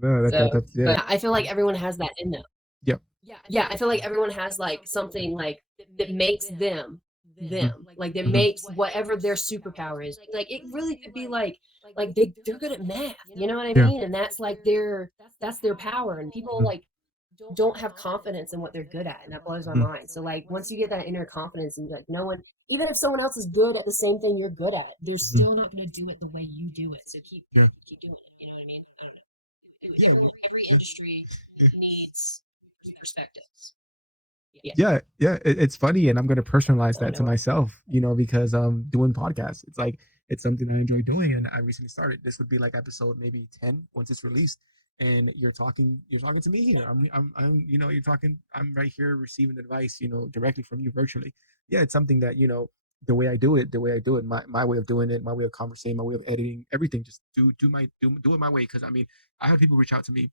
No, So, that's yeah. but I feel like everyone has that in them. Yep. Yeah, I feel like everyone has like something like that makes them Mhm. them. Like that Mhm. makes whatever their superpower is. Like it really could be like they're good at math, you know what I Yeah. mean? And that's their power. And people Mhm. like don't have confidence in what they're good at, and that blows my Mhm. mind. So like once you get that inner confidence and like no one even if someone else is good at the same thing you're good at, they're Mhm. still not gonna do it the way you do it. So Yeah. keep doing it. You know what I mean? I don't know. Yeah. Every industry needs perspectives. Yeah. Yeah, yeah, it's funny, and I'm gonna personalize I don't that to know. myself, because doing podcasts, it's like it's something I enjoy doing, and I recently started. This would be like episode maybe 10 once it's released, and you're talking to me here. You're talking. I'm right here receiving advice, directly from you virtually. Yeah, it's something that the way I do it, my way of doing it, my way of conversing, my way of editing, everything. Just do it my way. Because I mean, I had people reach out to me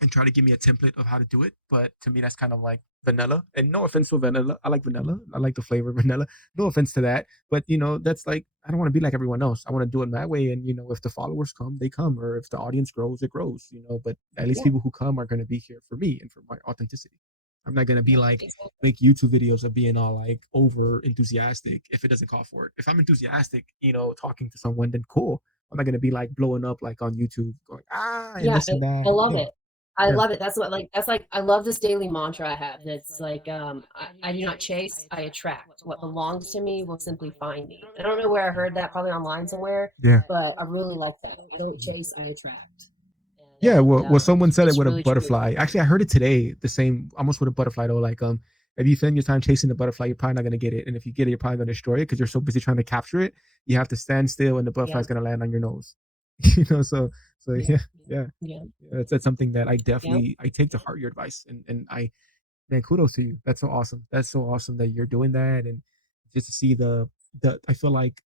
and try to give me a template of how to do it. But to me, that's kind of like vanilla. And no offense to vanilla, I like vanilla. I like the flavor of vanilla. No offense to that, but that's like I don't want to be like everyone else. I want to do it my way. And if the followers come, they come, or if the audience grows, it grows. But at least Yeah, people who come are going to be here for me and for my authenticity. I'm not gonna be yeah, like exactly. make YouTube videos of being all like over enthusiastic if it doesn't call for it. If I'm enthusiastic, talking to someone, then cool. I'm not gonna be like blowing up like on YouTube, going and Yeah, this and I that. love Yeah, it. I yeah. love it. That's like I love this daily mantra I have. That's like I do not chase, I attract. What belongs to me will simply find me. I don't know where I heard that, probably online somewhere, Yeah. but I really like that. I don't chase, I attract. Yeah, And well, someone said it it's with a really true. butterfly. Actually, I heard it today. The same, almost with a butterfly though. Like, if you spend your time chasing the butterfly, you're probably not gonna get it. And if you get it, you're probably gonna destroy it because you're so busy trying to capture it. You have to stand still, and the Yeah, butterfly's gonna land on your nose. So yeah, yeah, yeah. yeah, That's something that I yeah. definitely I take to heart your advice, and I man, kudos to you. That's so awesome. That's so awesome that you're doing that, and just to see the I feel like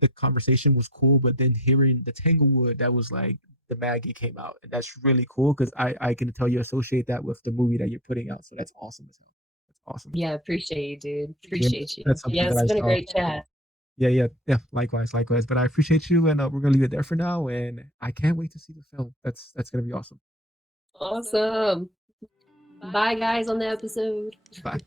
the conversation was cool, but then hearing the Tanglewood, that was like the Maggie came out, and that's really cool because I can tell you associate that with the movie that you're putting out, so that's awesome as hell. That's awesome. Yeah, appreciate you, dude. Yeah, Appreciate you. that's something Yeah, that it's I been a saw. great chat. Yeah, yeah, yeah. Likewise, likewise. But I appreciate you, and we're gonna leave it there for now. And I can't wait to see the film. That's gonna be awesome. Awesome. Bye guys on the episode. Bye.